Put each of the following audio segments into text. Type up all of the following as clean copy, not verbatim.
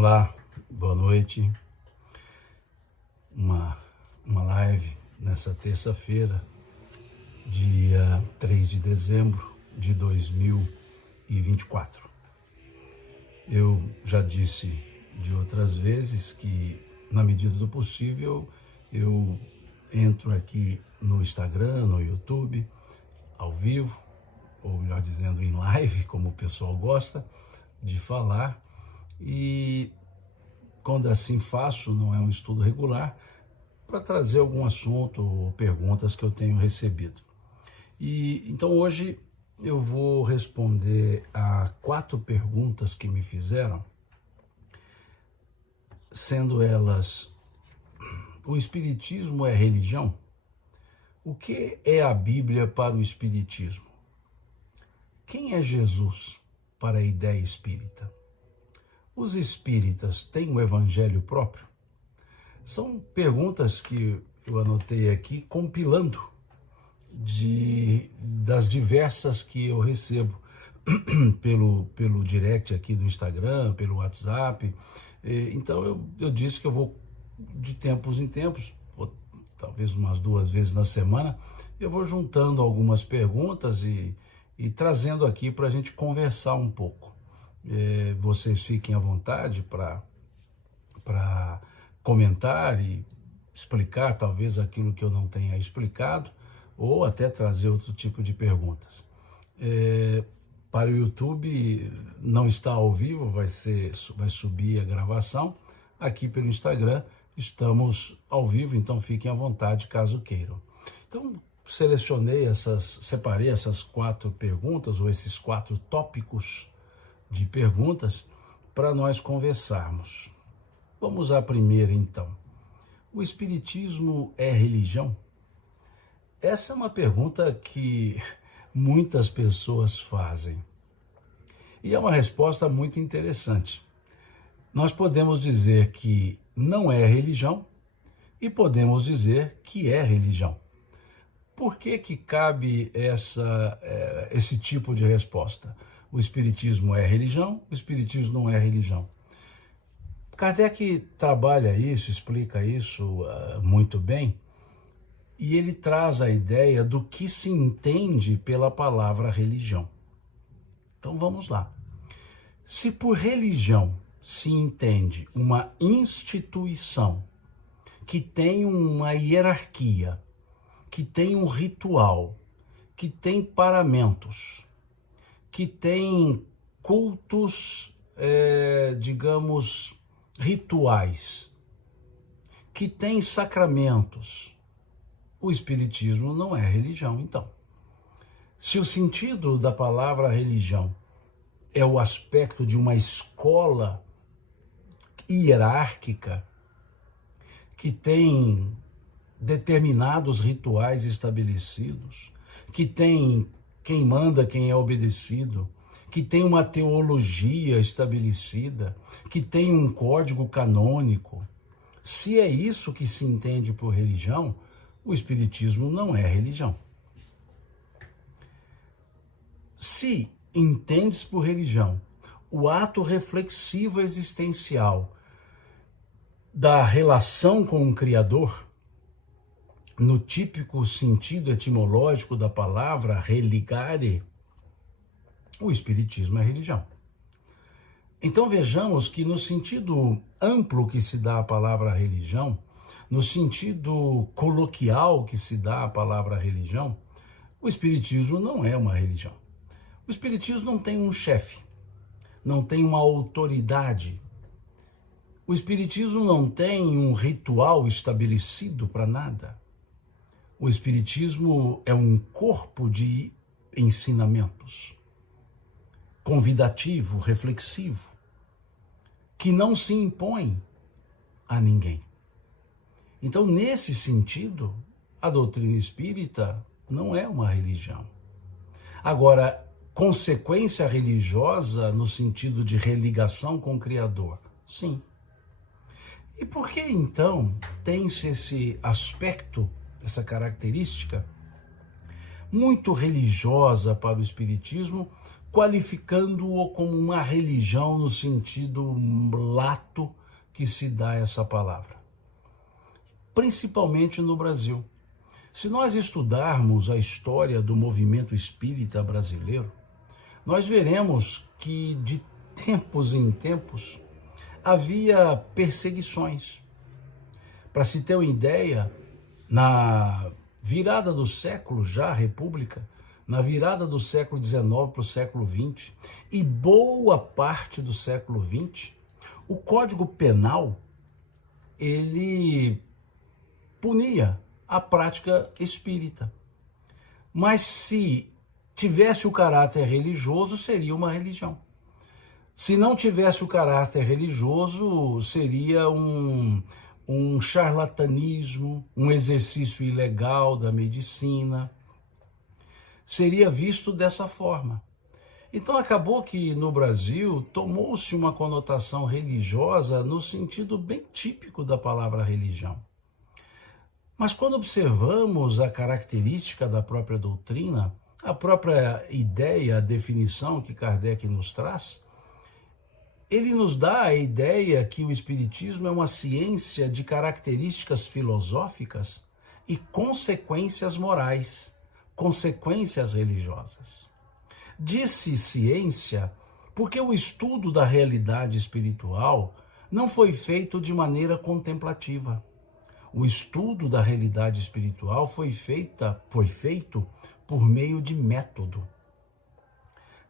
Olá, boa noite. Uma live nessa terça-feira, dia 3 de dezembro de 2024. Eu já disse de outras vezes que, na medida do possível, eu entro aqui no Instagram, no YouTube, ao vivo, ou melhor dizendo, em live, como o pessoal gosta de falar, e quando assim faço, não é um estudo regular, para trazer algum assunto ou perguntas que eu tenho recebido. E então hoje eu vou responder a 4 perguntas que me fizeram, sendo elas: o Espiritismo é religião? O que é a Bíblia para o Espiritismo? Quem é Jesus para a ideia espírita? Os espíritas têm um evangelho próprio? São perguntas que eu anotei aqui compilando das diversas que eu recebo pelo direct aqui do Instagram, pelo WhatsApp. Então eu disse que eu vou, de tempos em tempos, talvez umas 2 vezes na semana, eu vou juntando algumas perguntas e trazendo aqui para a gente conversar um pouco. Vocês fiquem à vontade para comentar e explicar talvez aquilo que eu não tenha explicado, ou até trazer outro tipo de perguntas. Para o YouTube não está ao vivo, vai subir a gravação. Aqui pelo Instagram estamos ao vivo, então fiquem à vontade caso queiram. Então separei essas 4 perguntas, ou esses 4 tópicos de perguntas, para nós conversarmos. Vamos à primeira, então. O Espiritismo é religião? Essa é uma pergunta que muitas pessoas fazem. E é uma resposta muito interessante. Nós podemos dizer que não é religião e podemos dizer que é religião. Por que cabe esse tipo de resposta? O Espiritismo é religião, o Espiritismo não é religião. Kardec trabalha isso, explica isso muito bem, e ele traz a ideia do que se entende pela palavra religião. Então vamos lá. Se por religião se entende uma instituição que tem uma hierarquia, que tem um ritual, que tem paramentos, que tem cultos, digamos, rituais, que tem sacramentos, o Espiritismo não é religião, então. Se o sentido da palavra religião é o aspecto de uma escola hierárquica, que tem determinados rituais estabelecidos, que tem quem manda, quem é obedecido, que tem uma teologia estabelecida, que tem um código canônico, se é isso que se entende por religião, o Espiritismo não é religião. Se entendes por religião o ato reflexivo existencial da relação com o Criador, no típico sentido etimológico da palavra religare, o Espiritismo é religião. Então vejamos que no sentido amplo que se dá a palavra religião, no sentido coloquial que se dá a palavra religião, o Espiritismo não é uma religião. O Espiritismo não tem um chefe, não tem uma autoridade. O Espiritismo não tem um ritual estabelecido para nada. O Espiritismo é um corpo de ensinamentos, convidativo, reflexivo, que não se impõe a ninguém. Então, nesse sentido, a doutrina espírita não é uma religião. Agora, consequência religiosa no sentido de religação com o Criador, sim. E por que, então, tem-se esse aspecto, essa característica muito religiosa para o Espiritismo, qualificando-o como uma religião no sentido lato que se dá essa palavra, principalmente no Brasil. Se nós estudarmos a história do movimento espírita brasileiro, nós veremos que de tempos em tempos havia perseguições. Para se ter uma ideia, na virada do século, já a República, na virada do século XIX para o século XX e boa parte do século XX, o Código Penal, ele punia a prática espírita. Mas se tivesse o caráter religioso, seria uma religião. Se não tivesse o caráter religioso, seria um charlatanismo, um exercício ilegal da medicina. Seria visto dessa forma. Então acabou que no Brasil tomou-se uma conotação religiosa no sentido bem típico da palavra religião. Mas quando observamos a característica da própria doutrina, a própria ideia, a definição que Kardec nos traz, ele nos dá a ideia que o Espiritismo é uma ciência de características filosóficas e consequências morais, consequências religiosas. Disse ciência porque o estudo da realidade espiritual não foi feito de maneira contemplativa. O estudo da realidade espiritual foi feito por meio de método.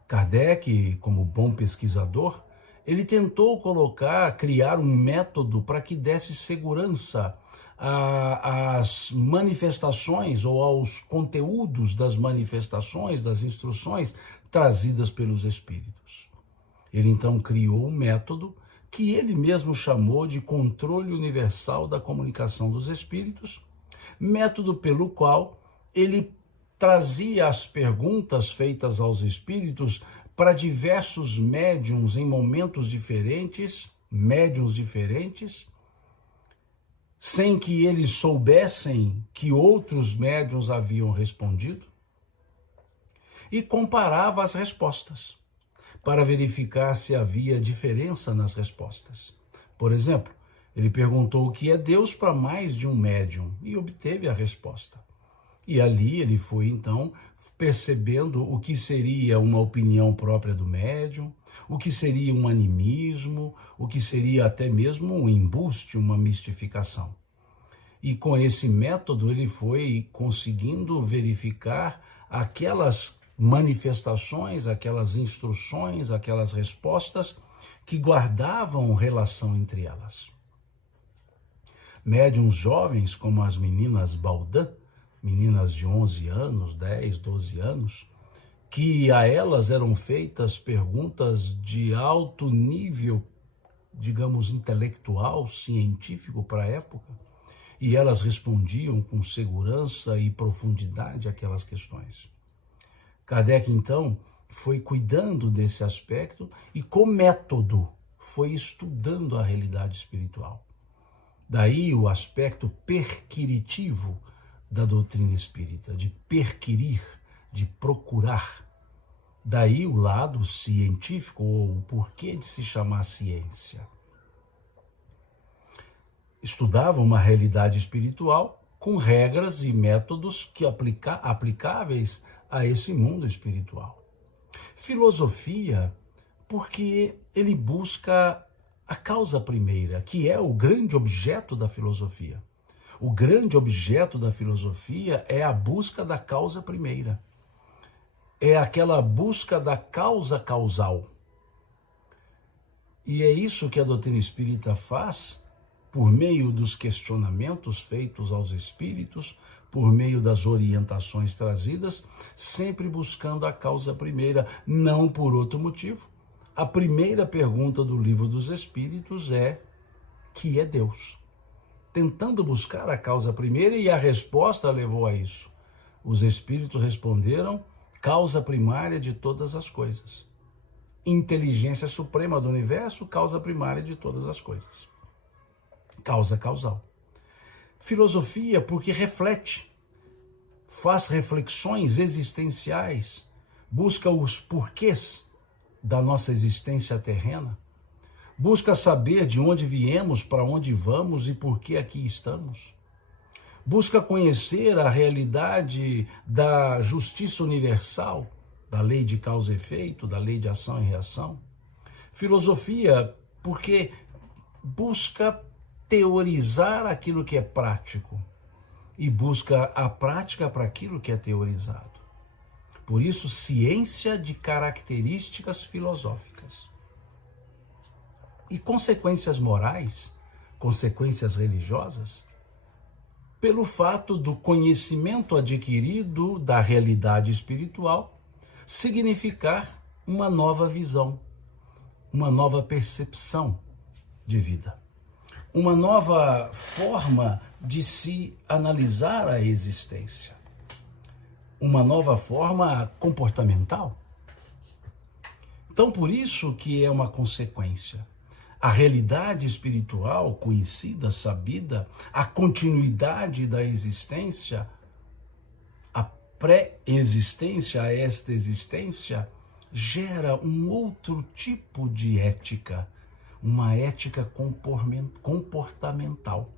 Kardec, como bom pesquisador, ele tentou criar um método para que desse segurança às manifestações ou aos conteúdos das manifestações, das instruções trazidas pelos espíritos. Ele então criou um método que ele mesmo chamou de controle universal da comunicação dos espíritos, método pelo qual ele trazia as perguntas feitas aos espíritos para diversos médiuns em momentos diferentes, médiuns diferentes, sem que eles soubessem que outros médiuns haviam respondido, e comparava as respostas para verificar se havia diferença nas respostas. Por exemplo, ele perguntou o que é Deus para mais de um médium e obteve a resposta. E ali ele foi, então, percebendo o que seria uma opinião própria do médium, o que seria um animismo, o que seria até mesmo um embuste, uma mistificação. E com esse método ele foi conseguindo verificar aquelas manifestações, aquelas instruções, aquelas respostas que guardavam relação entre elas. Médiuns jovens, como as meninas Baldin, meninas de 11 anos, 10, 12 anos, que a elas eram feitas perguntas de alto nível, digamos, intelectual, científico para a época, e elas respondiam com segurança e profundidade aquelas questões. Kardec, então, foi cuidando desse aspecto e, com método, foi estudando a realidade espiritual. Daí o aspecto perquiritivo da doutrina espírita, de perquirir, de procurar. Daí o lado científico, ou o porquê de se chamar ciência. Estudava uma realidade espiritual com regras e métodos que aplicáveis a esse mundo espiritual. Filosofia, porque ele busca a causa primeira, que é o grande objeto da filosofia. O grande objeto da filosofia é a busca da causa primeira. É aquela busca da causa causal. E é isso que a doutrina espírita faz por meio dos questionamentos feitos aos espíritos, por meio das orientações trazidas, sempre buscando a causa primeira, não por outro motivo. A primeira pergunta do Livro dos Espíritos é: que é Deus? Tentando buscar a causa primeira, e a resposta levou a isso. Os espíritos responderam: causa primária de todas as coisas. Inteligência suprema do universo, causa primária de todas as coisas. Causa causal. Filosofia, porque reflete, faz reflexões existenciais busca os porquês da nossa existência terrena, busca saber de onde viemos, para onde vamos e por que aqui estamos. Busca conhecer a realidade da justiça universal, da lei de causa e efeito, da lei de ação e reação. Filosofia, porque busca teorizar aquilo que é prático e busca a prática para aquilo que é teorizado. Por isso, ciência de características filosóficas. E consequências morais, consequências religiosas, pelo fato do conhecimento adquirido da realidade espiritual significar uma nova visão, uma nova percepção de vida, uma nova forma de se analisar a existência, uma nova forma comportamental. Então, por isso que é uma consequência. A realidade espiritual conhecida, sabida, a continuidade da existência, a pré-existência a esta existência, gera um outro tipo de ética, uma ética comportamental.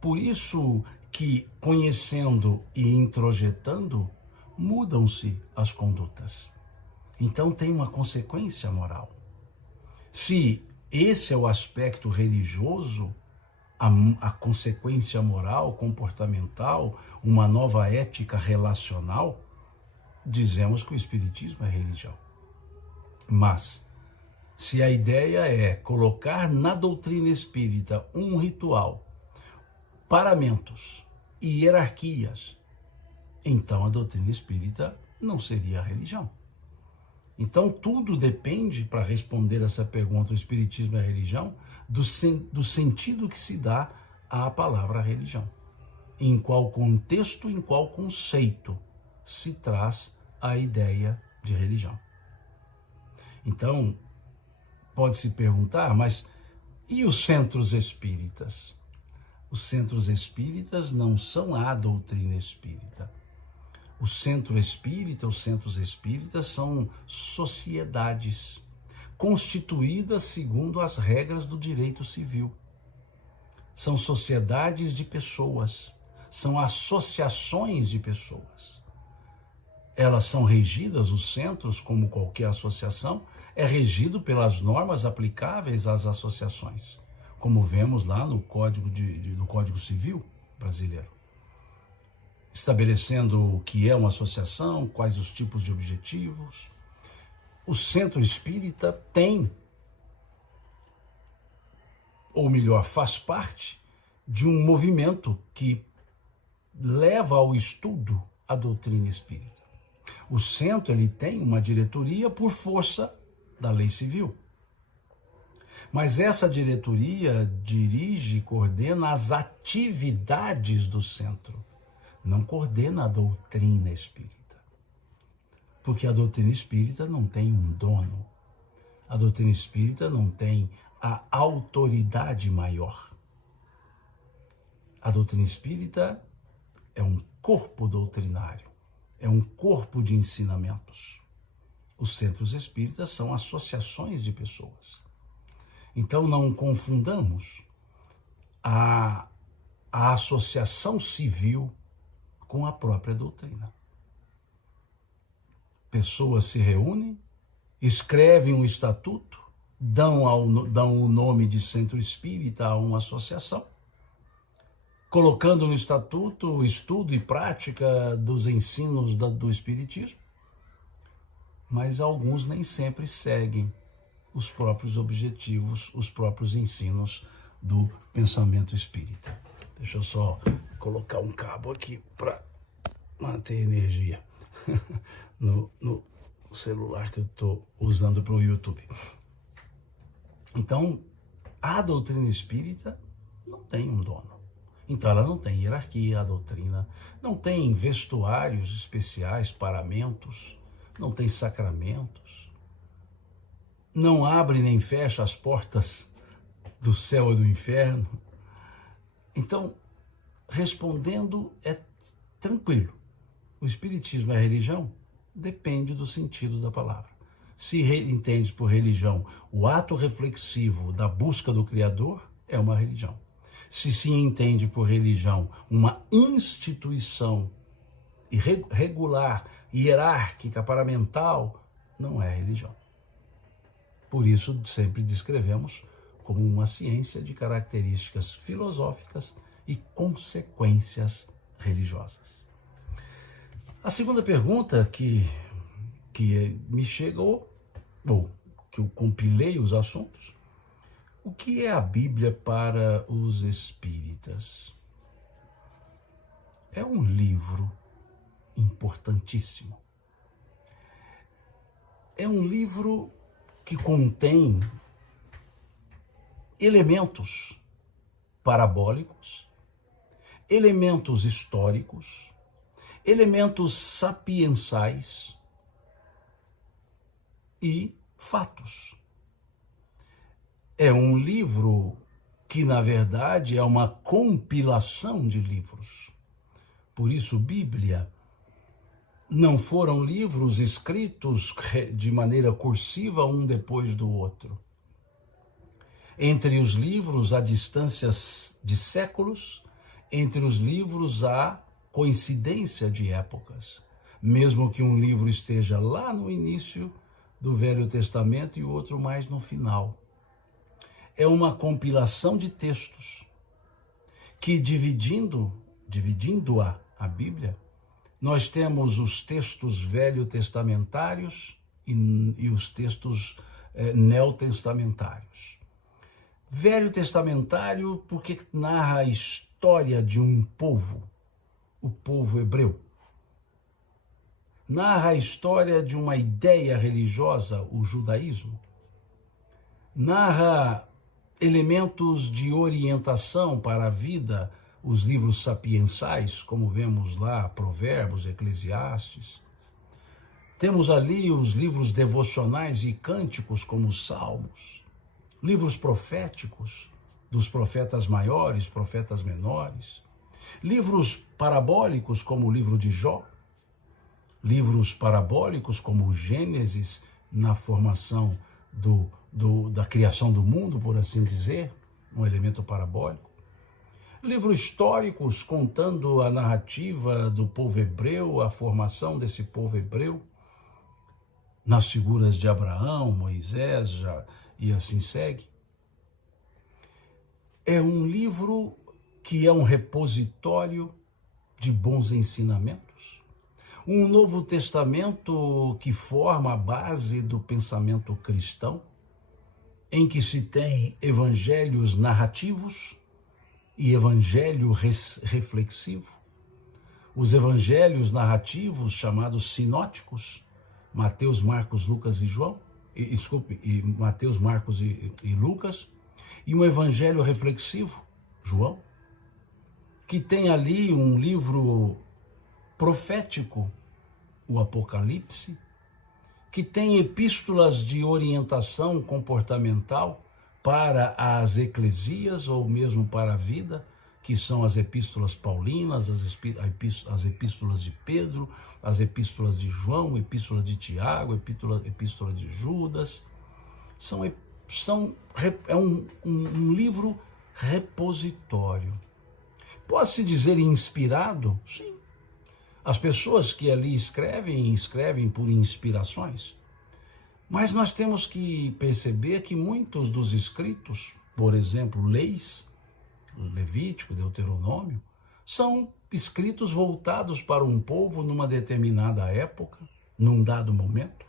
Por isso que, conhecendo e introjetando, mudam-se as condutas. Então tem uma consequência moral. Se esse é o aspecto religioso, a consequência moral, comportamental, uma nova ética relacional, dizemos que o Espiritismo é religião. Mas, se a ideia é colocar na doutrina espírita um ritual, paramentos e hierarquias, então a doutrina espírita não seria religião. Então tudo depende, para responder essa pergunta, o Espiritismo é religião, do sentido que se dá à palavra religião. Em qual contexto, em qual conceito se traz a ideia de religião. Então, pode-se perguntar, mas e os centros espíritas? Os centros espíritas não são a doutrina espírita. O centro espírita, os centros espíritas são sociedades constituídas segundo as regras do direito civil. São sociedades de pessoas, são associações de pessoas. Elas são regidas, os centros, como qualquer associação, é regido pelas normas aplicáveis às associações, como vemos lá no Código Civil brasileiro, estabelecendo o que é uma associação, quais os tipos de objetivos. O centro espírita tem, ou melhor, faz parte de um movimento que leva ao estudo a doutrina espírita. O centro, ele tem uma diretoria por força da lei civil. Mas essa diretoria dirige e coordena as atividades do centro, não coordena a doutrina espírita. Porque a doutrina espírita não tem um dono. A doutrina espírita não tem a autoridade maior. A doutrina espírita é um corpo doutrinário, é um corpo de ensinamentos. Os centros espíritas são associações de pessoas. Então não confundamos a associação civil com a própria doutrina. Pessoas se reúnem, escrevem um estatuto, dão o nome de centro espírita a uma associação, colocando no estatuto o estudo e prática dos ensinos do espiritismo, mas alguns nem sempre seguem os próprios objetivos, os próprios ensinos do pensamento espírita. Deixa eu só colocar um cabo aqui para manter energia no celular que eu estou usando para o YouTube. Então, a doutrina espírita não tem um dono. Então, ela não tem hierarquia, a doutrina não tem vestuários especiais, paramentos, não tem sacramentos, não abre nem fecha as portas do céu e do inferno. Então, respondendo, é tranquilo. O Espiritismo é religião? Depende do sentido da palavra. Se entendes por religião o ato reflexivo da busca do Criador, é uma religião. Se entende por religião uma instituição regular, hierárquica, paramental, não é religião. Por isso, sempre descrevemos como uma ciência de características filosóficas e consequências religiosas. A segunda pergunta que me chegou, ou que eu compilei os assuntos: o que é a Bíblia para os espíritas? É um livro importantíssimo. É um livro que contém elementos parabólicos, elementos históricos, elementos sapiensais e fatos. É um livro que, na verdade, é uma compilação de livros. Por isso, Bíblia não foram livros escritos de maneira cursiva, um depois do outro. Entre os livros há distâncias de séculos, entre os livros há coincidência de épocas. Mesmo que um livro esteja lá no início do Velho Testamento e o outro mais no final. É uma compilação de textos que, dividindo a Bíblia, nós temos os textos velho-testamentários e os textos neotestamentários. Velho-testamentário porque narra a história de um povo, o povo hebreu. Narra a história de uma ideia religiosa, o judaísmo. Narra elementos de orientação para a vida, os livros sapiensais, como vemos lá, Provérbios, Eclesiastes. Temos ali os livros devocionais e cânticos, como os Salmos. Livros proféticos, dos profetas maiores, profetas menores. Livros parabólicos, como o livro de Jó. Livros parabólicos, como o Gênesis, na formação da criação do mundo, por assim dizer, um elemento parabólico. Livros históricos contando a narrativa do povo hebreu, a formação desse povo hebreu, nas figuras de Abraão, Moisés, e assim segue. É um livro que é um repositório de bons ensinamentos. Um Novo Testamento que forma a base do pensamento cristão, em que se tem evangelhos narrativos e evangelho reflexivo. Os evangelhos narrativos, chamados sinóticos, Mateus, Marcos, Lucas e João, Mateus, Marcos e Lucas, e um evangelho reflexivo, João, que tem ali um livro profético, o Apocalipse, que tem epístolas de orientação comportamental para as eclesias ou mesmo para a vida, que são as epístolas paulinas, as epístolas de Pedro, as epístolas de João, epístola de Tiago, epístola de Judas. É um livro repositório. Pode-se dizer inspirado? Sim. As pessoas que ali escrevem por inspirações. Mas nós temos que perceber que muitos dos escritos, por exemplo, leis, Levítico, Deuteronômio, são escritos voltados para um povo numa determinada época, num dado momento,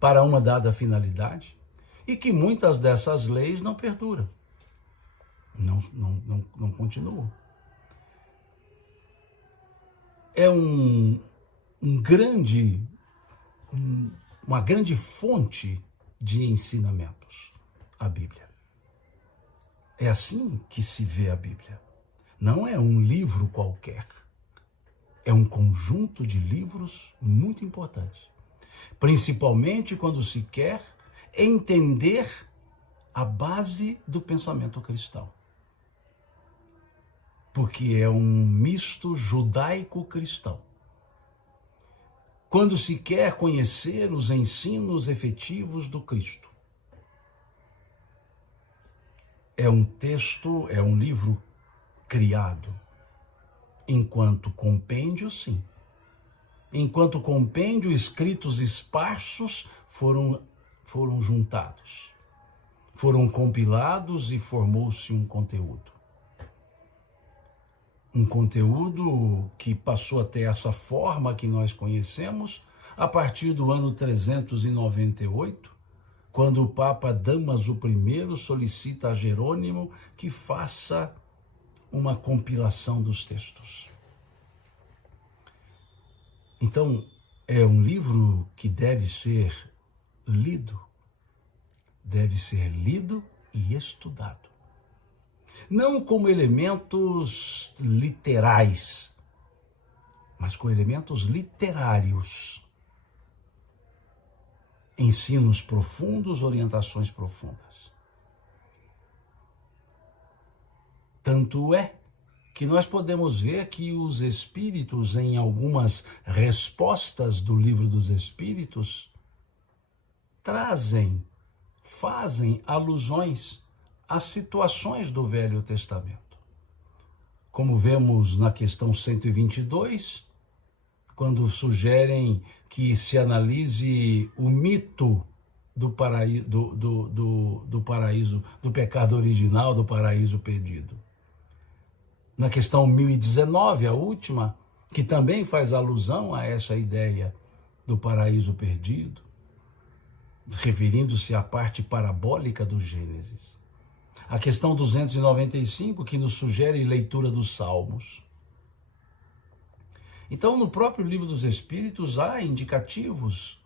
para uma dada finalidade, e que muitas dessas leis não perduram, não continuam. É uma grande fonte de ensinamentos, a Bíblia. É assim que se vê a Bíblia. Não é um livro qualquer. É um conjunto de livros muito importante. Principalmente quando se quer entender a base do pensamento cristão. Porque é um misto judaico-cristão. quando se quer conhecer os ensinos efetivos do Cristo. É um texto, é um livro criado enquanto compêndio, sim. Enquanto compêndio, escritos esparsos foram juntados, foram compilados e formou-se um conteúdo. Um conteúdo que passou a ter essa forma que nós conhecemos a partir do ano 398, quando o Papa Damaso I solicita a Jerônimo que faça uma compilação dos textos. Então, é um livro que deve ser lido e estudado. Não como elementos literais, mas com elementos literários. Ensinos profundos, orientações profundas. Tanto é que nós podemos ver que os Espíritos, em algumas respostas do Livro dos Espíritos, fazem alusões às situações do Velho Testamento. Como vemos na questão 122, quando sugerem que se analise o mito do paraíso, do pecado original, do paraíso perdido. Na questão 1019, a última, que também faz alusão a essa ideia do paraíso perdido, referindo-se à parte parabólica do Gênesis. A questão 295, que nos sugere leitura dos Salmos. Então, no próprio Livro dos Espíritos, há indicativos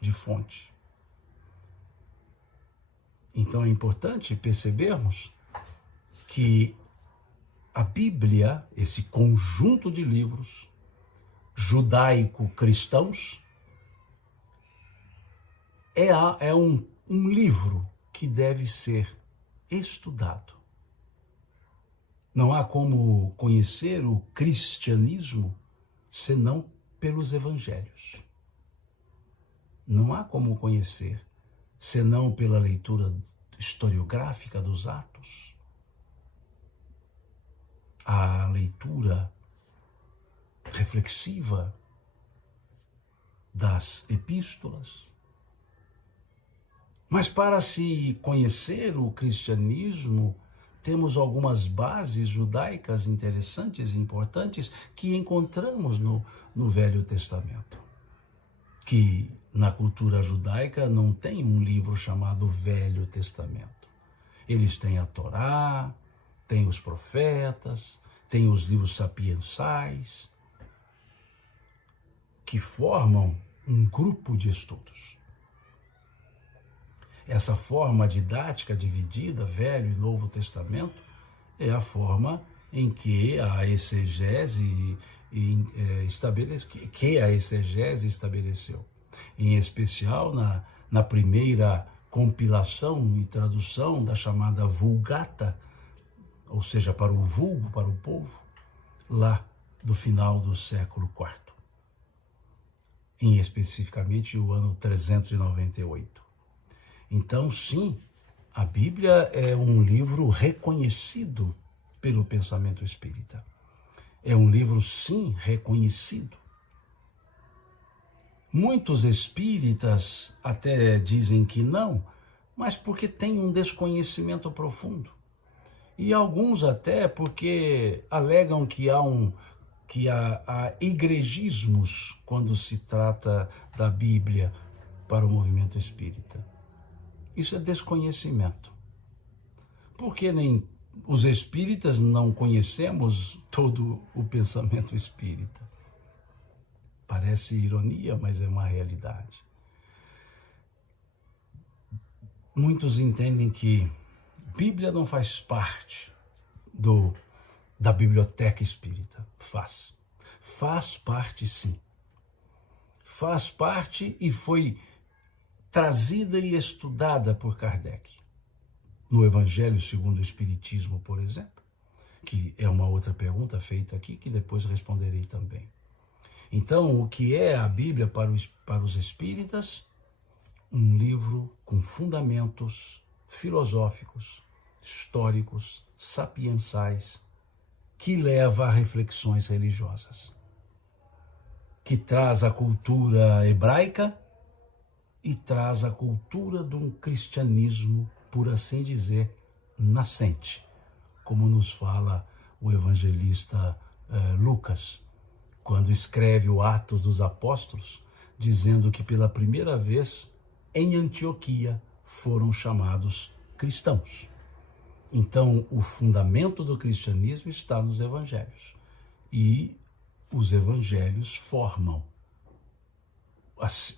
de fonte. Então, é importante percebermos que a Bíblia, esse conjunto de livros judaico-cristãos, é um livro que deve ser estudado. Não há como conhecer o cristianismo senão pelos evangelhos. Não há como conhecer senão pela leitura historiográfica dos Atos, a leitura reflexiva das epístolas. Mas para se conhecer o cristianismo, temos algumas bases judaicas interessantes e importantes que encontramos no Velho Testamento. Que na cultura judaica não tem um livro chamado Velho Testamento. Eles têm a Torá, têm os profetas, têm os livros sapiensais, que formam um grupo de estudos. Essa forma didática dividida, Velho e Novo Testamento, é a forma em que a exegese estabeleceu. Em especial na primeira compilação e tradução da chamada Vulgata, ou seja, para o vulgo, para o povo, lá do final do século IV. Em especificamente o ano 398. Então, sim, a Bíblia é um livro reconhecido pelo pensamento espírita. É um livro, sim, reconhecido. Muitos espíritas até dizem que não, mas porque tem um desconhecimento profundo. E alguns até porque alegam que há igrejismos quando se trata da Bíblia para o movimento espírita. Isso é desconhecimento. Porque nem os espíritas não conhecemos todo o pensamento espírita. Parece ironia, mas é uma realidade. Muitos entendem que Bíblia não faz parte da biblioteca espírita. Faz parte, sim. Faz parte e foi trazida e estudada por Kardec. No Evangelho segundo o Espiritismo, por exemplo, que é uma outra pergunta feita aqui, que depois responderei também. Então, o que é a Bíblia para os espíritas? Um livro com fundamentos filosóficos, históricos, sapiensais, que leva a reflexões religiosas, que traz a cultura hebraica e traz a cultura de um cristianismo, por assim dizer, nascente, como nos fala o evangelista Lucas, quando escreve o Atos dos Apóstolos, dizendo que pela primeira vez em Antioquia foram chamados cristãos. Então, o fundamento do cristianismo está nos evangelhos. E os evangelhos formam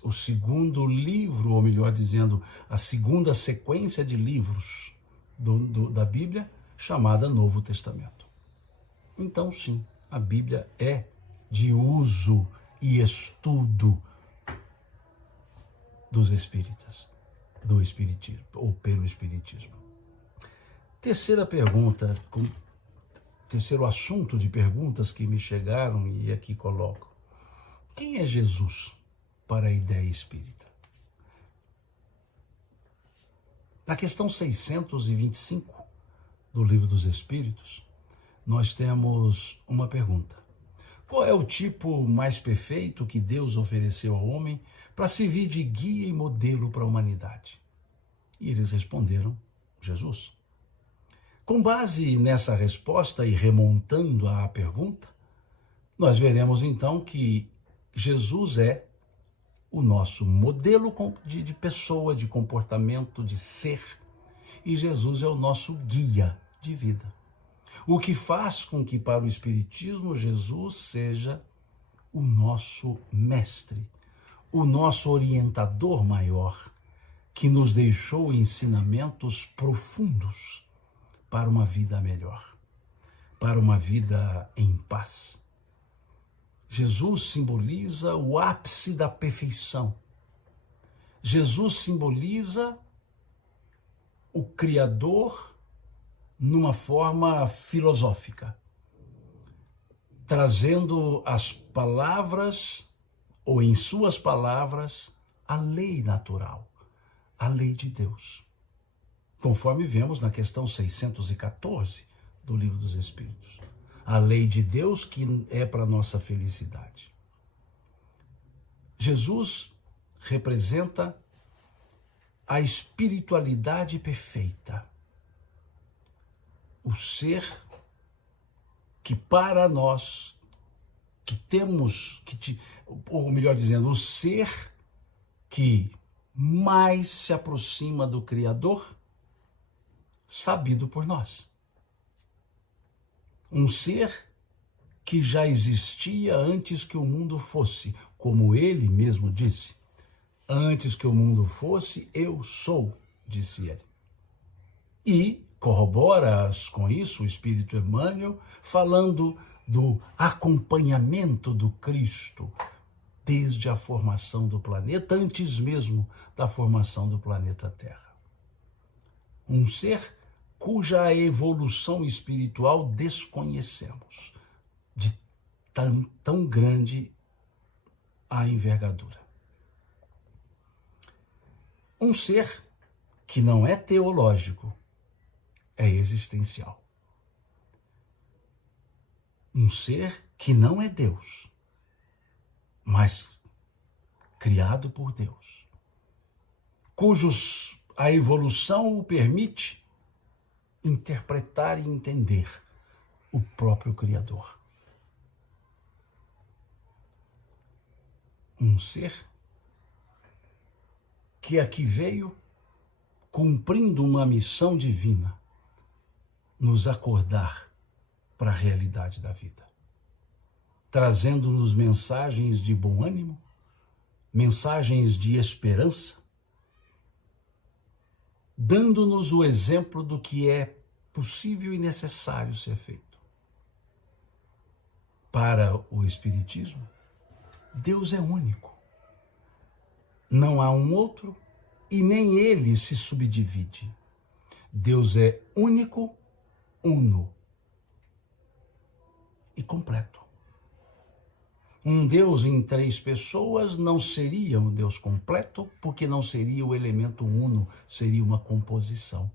o segundo livro, ou melhor dizendo, a segunda sequência de livros da Bíblia, chamada Novo Testamento. Então, sim, a Bíblia é de uso e estudo dos espíritas, do espiritismo, ou pelo espiritismo. Terceira pergunta, terceiro assunto de perguntas que me chegaram e aqui coloco. Quem é Jesus para a ideia espírita? Na questão 625 do Livro dos Espíritos, nós temos uma pergunta. Qual é o tipo mais perfeito que Deus ofereceu ao homem para servir de guia e modelo para a humanidade? E eles responderam, Jesus. Com base nessa resposta e remontando à pergunta, nós veremos então que Jesus é o nosso modelo de pessoa, de comportamento, de ser, e Jesus é o nosso guia de vida. O que faz com que para o Espiritismo Jesus seja o nosso mestre, o nosso orientador maior, que nos deixou ensinamentos profundos para uma vida melhor, para uma vida em paz. Jesus simboliza o ápice da perfeição. Jesus simboliza o Criador numa forma filosófica, trazendo as palavras, ou em suas palavras, a lei natural, a lei de Deus. Conforme vemos na questão 614 do Livro dos Espíritos. A lei de Deus que é para a nossa felicidade. Jesus representa a espiritualidade perfeita. O ser que para nós, que temos, ou melhor dizendo, o ser que mais se aproxima do Criador, sabido por nós. Um ser que já existia antes que o mundo fosse, como ele mesmo disse. Antes que o mundo fosse, eu sou, disse ele. E corrobora com isso o Espírito Emmanuel, falando do acompanhamento do Cristo desde a formação do planeta, antes mesmo da formação do planeta Terra. Um ser cuja evolução espiritual desconhecemos, de tão grande a envergadura. Um ser que não é teológico, é existencial. Um ser que não é Deus, mas criado por Deus, cujos a evolução o permite interpretar e entender o próprio Criador. Um ser que aqui veio cumprindo uma missão divina, nos acordar para a realidade da vida, trazendo-nos mensagens de bom ânimo, mensagens de esperança, dando-nos o exemplo do que é possível e necessário ser feito. Para o Espiritismo, Deus é único. Não há um outro e nem ele se subdivide. Deus é único, uno e completo. Um Deus em 3 pessoas não seria um Deus completo, porque não seria o elemento uno, seria uma composição.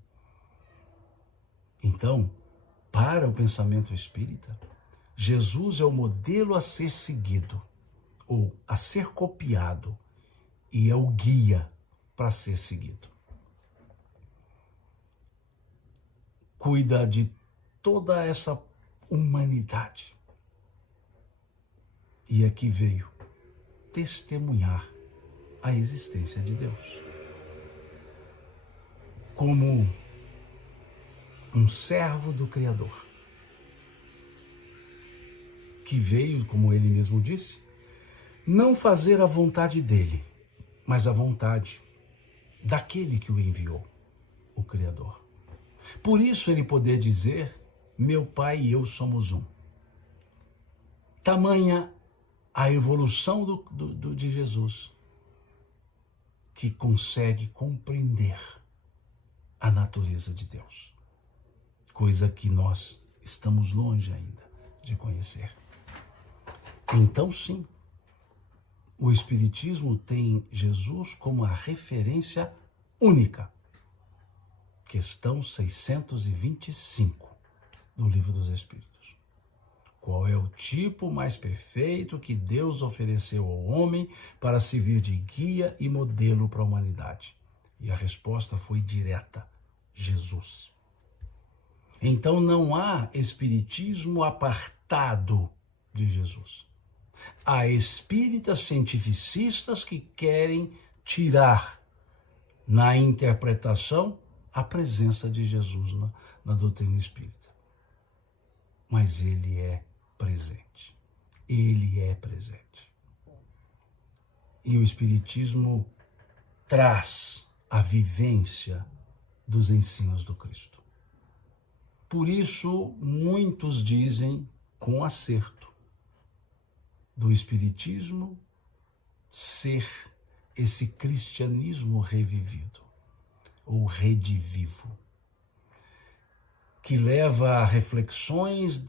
Então, para o pensamento espírita, Jesus é o modelo a ser seguido, ou a ser copiado, e é o guia para ser seguido. Cuida de toda essa humanidade. E aqui veio testemunhar a existência de Deus. Como um servo do Criador, que veio, como ele mesmo disse, não fazer a vontade dele, mas a vontade daquele que o enviou, o Criador. Por isso ele poder dizer, meu Pai e eu somos um. Tamanha a evolução de Jesus, que consegue compreender a natureza de Deus, coisa que nós estamos longe ainda de conhecer. Então, sim, o Espiritismo tem Jesus como a referência única. Questão 625 do Livro dos Espíritos. Qual é o tipo mais perfeito que Deus ofereceu ao homem para servir de guia e modelo para a humanidade? E a resposta foi direta: Jesus. Então não há espiritismo apartado de Jesus. Há espíritas cientificistas que querem tirar na interpretação a presença de Jesus na doutrina espírita. Mas ele é presente. Ele é presente. E o Espiritismo traz a vivência dos ensinos do Cristo. Por isso, muitos dizem, com acerto, do Espiritismo ser esse cristianismo revivido, ou redivivo, que leva a reflexões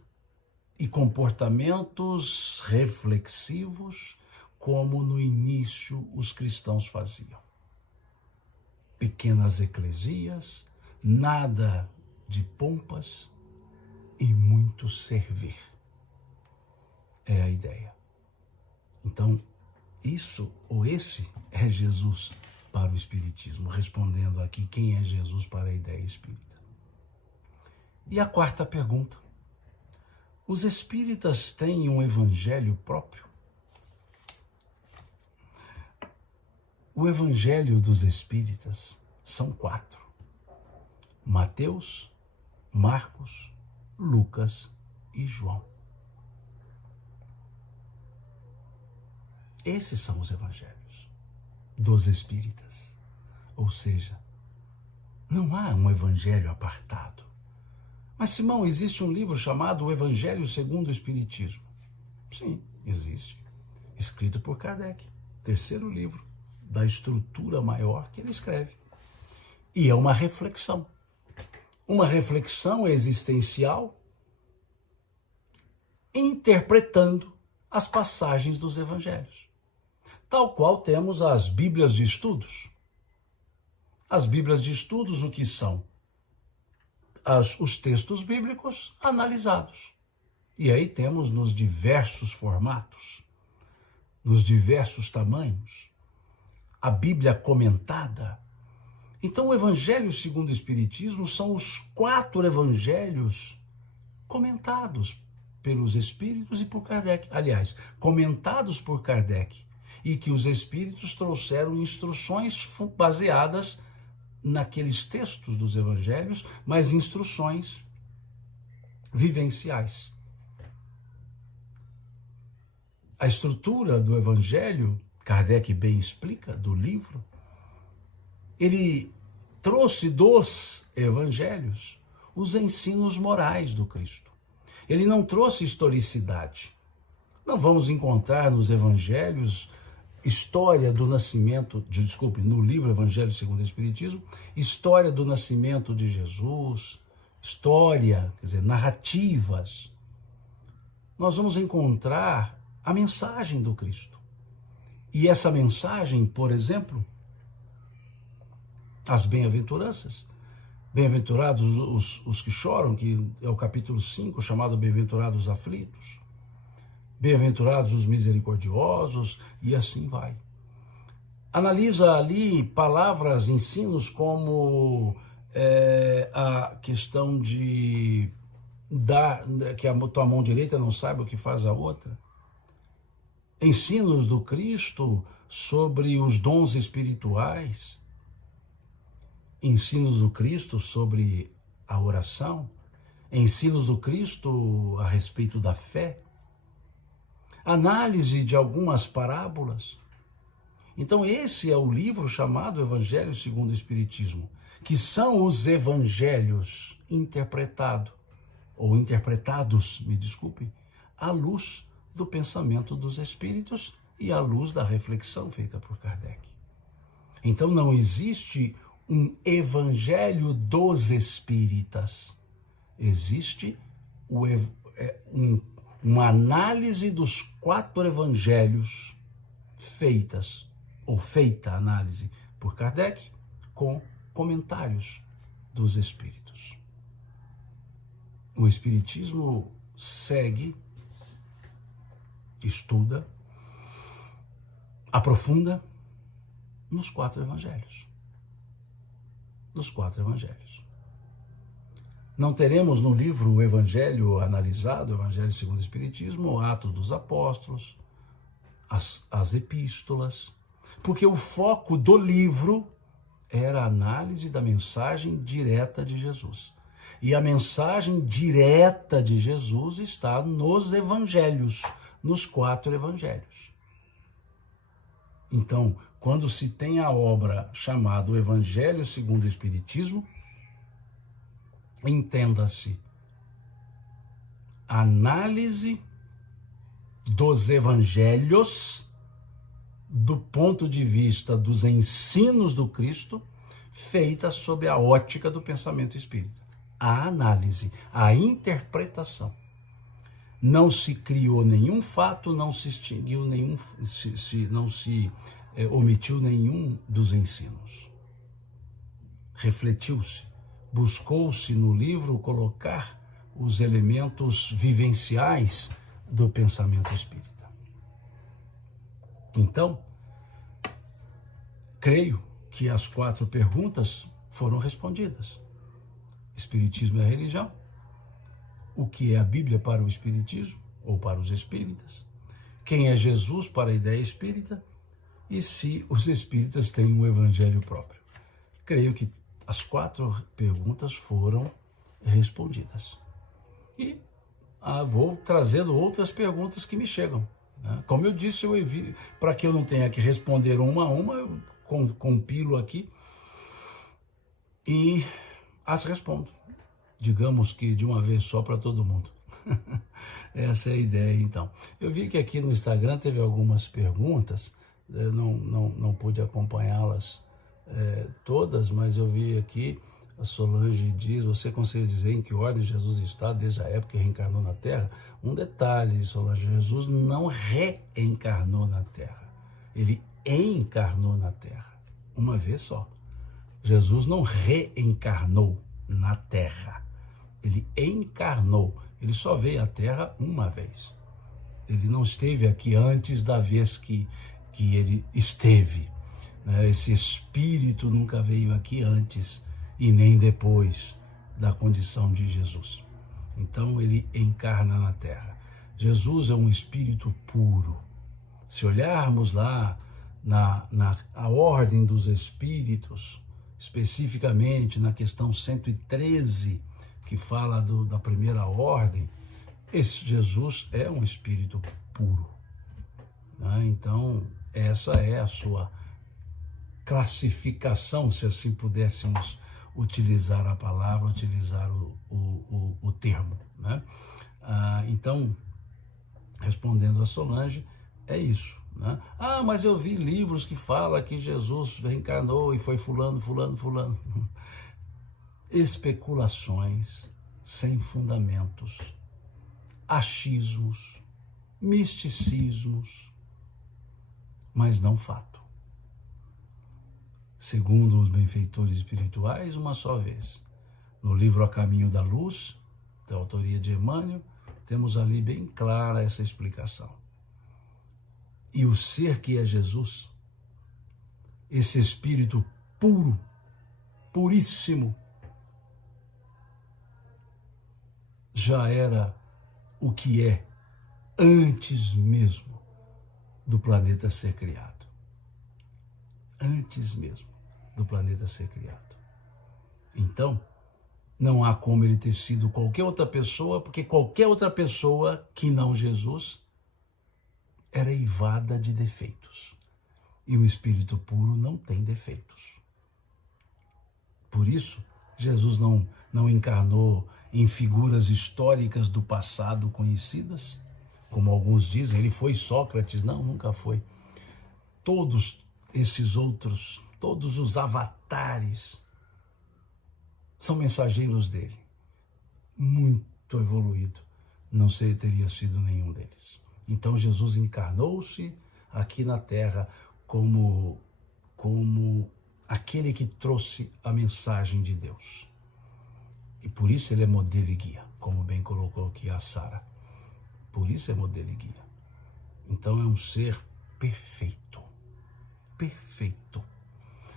e comportamentos reflexivos, como no início os cristãos faziam. Pequenas eclesias, nada de pompas e muito servir. É a ideia. Então, isso ou esse é Jesus para o Espiritismo, respondendo aqui quem é Jesus para a ideia espírita. E a quarta pergunta: os espíritas têm um evangelho próprio? O evangelho dos espíritas são 4: Mateus, Marcos, Lucas e João. Esses são os evangelhos dos espíritas. Ou seja, não há um evangelho apartado. Mas, Simão, existe um livro chamado O Evangelho segundo o Espiritismo? Sim, existe. Escrito por Kardec. 3º livro da estrutura maior que ele escreve. E é uma reflexão. Uma reflexão existencial interpretando as passagens dos evangelhos. Tal qual temos as Bíblias de Estudos. As Bíblias de Estudos, o que são? Os textos bíblicos analisados. E aí temos nos diversos formatos, nos diversos tamanhos, a Bíblia comentada. Então o Evangelho segundo o Espiritismo são os 4 evangelhos comentados pelos Espíritos e por Kardec. Aliás, comentados por Kardec, e que os Espíritos trouxeram instruções baseadas naqueles textos dos evangelhos, mas instruções vivenciais. A estrutura do evangelho, Kardec bem explica, do livro, ele trouxe dos evangelhos os ensinos morais do Cristo. Ele não trouxe historicidade. Não vamos encontrar nos evangelhos história do nascimento, no livro Evangelho segundo o Espiritismo, história do nascimento de Jesus, narrativas. Nós vamos encontrar a mensagem do Cristo. E essa mensagem, por exemplo, as bem-aventuranças. Bem-aventurados os que choram, que é o capítulo 5, chamado Bem-aventurados os aflitos. Bem-aventurados os misericordiosos, e assim vai. Analisa ali palavras, ensinos como a questão de dar, que a tua mão direita não saiba o que faz a outra. Ensinos do Cristo sobre os dons espirituais. Ensinos do Cristo sobre a oração. Ensinos do Cristo a respeito da fé. Análise de algumas parábolas. Então esse é o livro chamado Evangelho segundo o Espiritismo, que são os evangelhos interpretados, me desculpe, à luz do pensamento dos espíritos e à luz da reflexão feita por Kardec. Então não existe um evangelho dos espíritas, existe uma análise dos 4 evangelhos feita a análise por Kardec com comentários dos espíritos. O Espiritismo segue, estuda, aprofunda nos 4 evangelhos. Nos 4 evangelhos. Não teremos no livro o Evangelho analisado, o Evangelho segundo o Espiritismo, o Atos dos Apóstolos, as epístolas, porque o foco do livro era a análise da mensagem direta de Jesus. E a mensagem direta de Jesus está nos evangelhos, nos 4 evangelhos. Então, quando se tem a obra chamada o Evangelho segundo o Espiritismo, entenda-se análise dos evangelhos do ponto de vista dos ensinos do Cristo, feita sob a ótica do pensamento espírita. A análise, a interpretação. Não se criou nenhum fato, não se extinguiu nenhum, não se omitiu nenhum dos ensinos. Refletiu-se, buscou-se no livro colocar os elementos vivenciais do pensamento espírita. Então, creio que as 4 perguntas foram respondidas. Espiritismo é a religião? O que é a Bíblia para o Espiritismo ou para os espíritas? Quem é Jesus para a ideia espírita? E se os espíritas têm um evangelho próprio? Creio que as 4 perguntas foram respondidas. E vou trazendo outras perguntas que me chegam. Né? Como eu disse, eu envio, para que eu não tenha que responder uma a uma, eu compilo aqui e as respondo. Digamos que de uma vez só para todo mundo. Essa é a ideia, então. Eu vi que aqui no Instagram teve algumas perguntas, eu não pude acompanhá-las todas, mas eu vi aqui, a Solange diz, você consegue dizer em que ordem Jesus está desde a época que reencarnou na Terra? Um detalhe, Solange, Jesus não reencarnou na Terra, ele encarnou na Terra, uma vez só. Jesus não reencarnou na Terra, ele encarnou, ele só veio à Terra uma vez. Ele não esteve aqui antes da vez que ele esteve. Esse espírito nunca veio aqui antes e nem depois da condição de Jesus. Então ele encarna na Terra. Jesus é um espírito puro. Se olharmos lá a ordem dos espíritos, especificamente na questão 113, que fala da primeira ordem, esse Jesus é um espírito puro. Então, essa é a sua classificação, se assim pudéssemos utilizar a palavra, utilizar o termo. Né? Então, respondendo a Solange, é isso. Né? Mas eu vi livros que falam que Jesus reencarnou e foi fulano. Especulações sem fundamentos, achismos, misticismos, mas não fato. Segundo os benfeitores espirituais, uma só vez. No livro A Caminho da Luz, da autoria de Emmanuel, temos ali bem clara essa explicação. E o ser que é Jesus, esse Espírito puro, puríssimo, já era o que é antes mesmo do planeta ser criado. Antes mesmo do planeta ser criado. Então, não há como ele ter sido qualquer outra pessoa, porque qualquer outra pessoa que não Jesus era eivada de defeitos. E o Espírito puro não tem defeitos. Por isso, Jesus não encarnou em figuras históricas do passado conhecidas, como alguns dizem, ele foi Sócrates. Não, nunca foi. Todos esses outros, todos os avatares, são mensageiros dele. Muito evoluído, não teria sido nenhum deles. Então Jesus encarnou-se aqui na Terra como aquele que trouxe a mensagem de Deus. E por isso ele é modelo e guia, como bem colocou aqui a Sara. Por isso é modelo e guia. Então é um ser perfeito. Perfeito.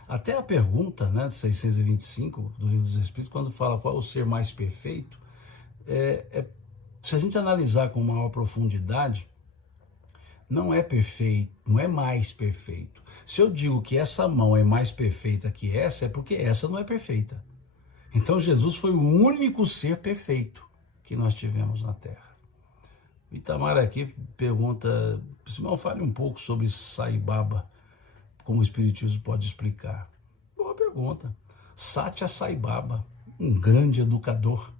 Até a pergunta, de 625 do Livro dos Espíritos, quando fala qual é o ser mais perfeito, se a gente analisar com maior profundidade, não é perfeito, não é mais perfeito. Se eu digo que essa mão é mais perfeita que essa, é porque essa não é perfeita. Então Jesus foi o único ser perfeito que nós tivemos na Terra. O Itamar aqui pergunta, Simão, fale um pouco sobre Sai Baba, como o Espiritismo pode explicar. Boa pergunta. Satya Sai Baba, um grande educador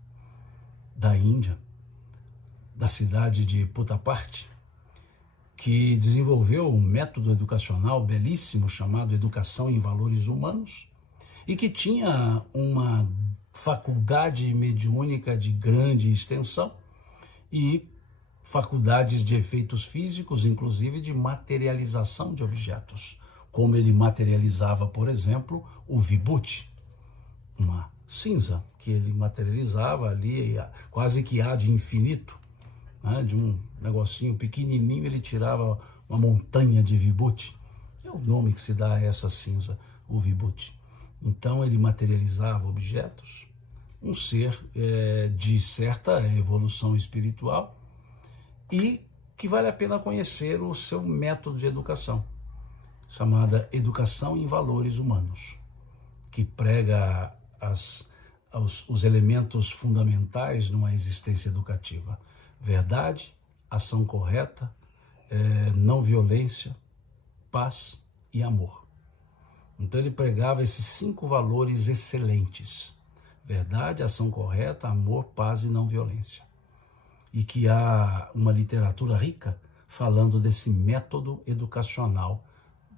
da Índia, da cidade de Puttaparthi, que desenvolveu um método educacional belíssimo chamado Educação em Valores Humanos e que tinha uma faculdade mediúnica de grande extensão e faculdades de efeitos físicos, inclusive de materialização de objetos, como ele materializava, por exemplo, o vibhuti, uma cinza que ele materializava ali, quase que há de infinito, de um negocinho pequenininho, ele tirava uma montanha de vibhuti. É o nome que se dá a essa cinza, o vibhuti. Então ele materializava objetos, um ser de certa evolução espiritual e que vale a pena conhecer o seu método de educação, chamada Educação em Valores Humanos, que prega os elementos fundamentais numa existência educativa: verdade, ação correta, não violência, paz e amor. Então ele pregava esses 5 valores excelentes: verdade, ação correta, amor, paz e não violência. E que há uma literatura rica falando desse método educacional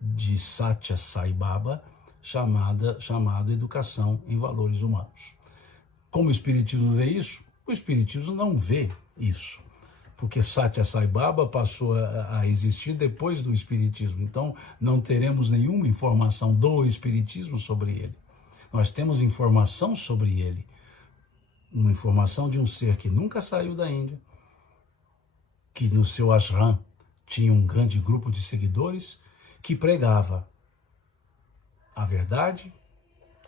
de Satya Sai Baba, chamado Educação em Valores Humanos. Como o Espiritismo vê isso? O Espiritismo não vê isso, porque Satya Sai Baba passou a existir depois do Espiritismo, então não teremos nenhuma informação do Espiritismo sobre ele. Nós temos informação sobre ele, uma informação de um ser que nunca saiu da Índia, que no seu ashram tinha um grande grupo de seguidores, que pregava a verdade,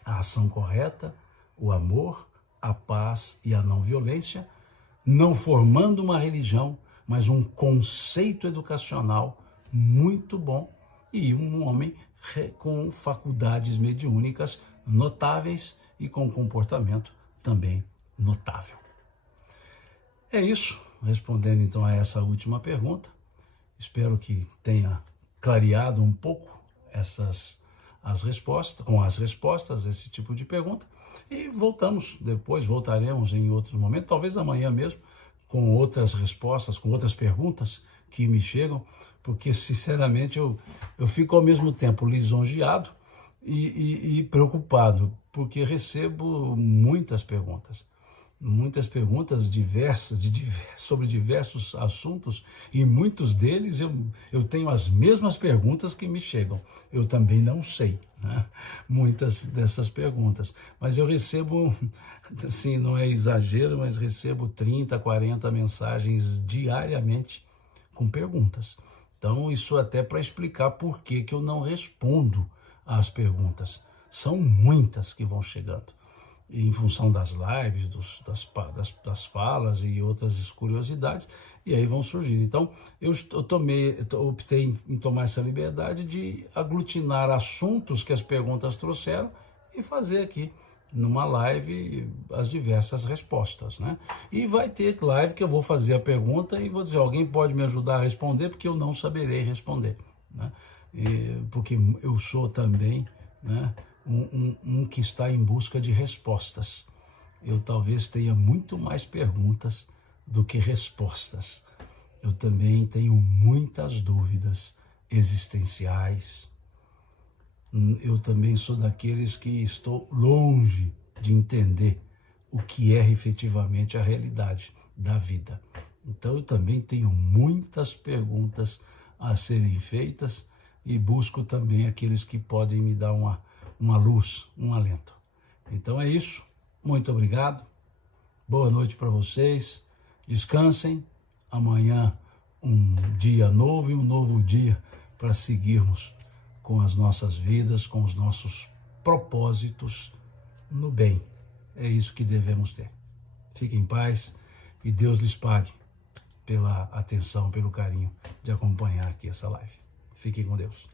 a ação correta, o amor, a paz e a não violência, não formando uma religião, mas um conceito educacional muito bom e um homem com faculdades mediúnicas notáveis e com comportamento também notável. É isso, respondendo então a essa última pergunta. Espero que tenha clareado um pouco as respostas a esse tipo de pergunta. E voltaremos em outro momento, talvez amanhã mesmo, com outras respostas, com outras perguntas que me chegam, porque sinceramente eu fico ao mesmo tempo lisonjeado e preocupado, porque recebo muitas perguntas. muitas perguntas diversas, sobre diversos assuntos, e muitos deles eu tenho as mesmas perguntas que me chegam. Eu também não sei, né? Muitas dessas perguntas, mas eu recebo, assim, não é exagero, mas recebo 30, 40 mensagens diariamente com perguntas. Então, isso até para explicar por que eu não respondo às perguntas. São muitas que vão chegando, em função das lives, das falas e outras curiosidades, e aí vão surgindo. Então, eu optei em tomar essa liberdade de aglutinar assuntos que as perguntas trouxeram e fazer aqui, numa live, as diversas respostas, né? E vai ter live que eu vou fazer a pergunta e vou dizer, alguém pode me ajudar a responder, porque eu não saberei responder, né? Porque eu sou também, né, um que está em busca de respostas. Eu talvez tenha muito mais perguntas do que respostas. Eu também tenho muitas dúvidas existenciais. Eu também sou daqueles que estou longe de entender o que é efetivamente a realidade da vida. Então eu também tenho muitas perguntas a serem feitas e busco também aqueles que podem me dar uma luz, um alento. Então é isso. Muito obrigado. Boa noite para vocês. Descansem. Amanhã um dia novo e um novo dia para seguirmos com as nossas vidas, com os nossos propósitos no bem. É isso que devemos ter. Fiquem em paz e Deus lhes pague pela atenção, pelo carinho de acompanhar aqui essa live. Fiquem com Deus.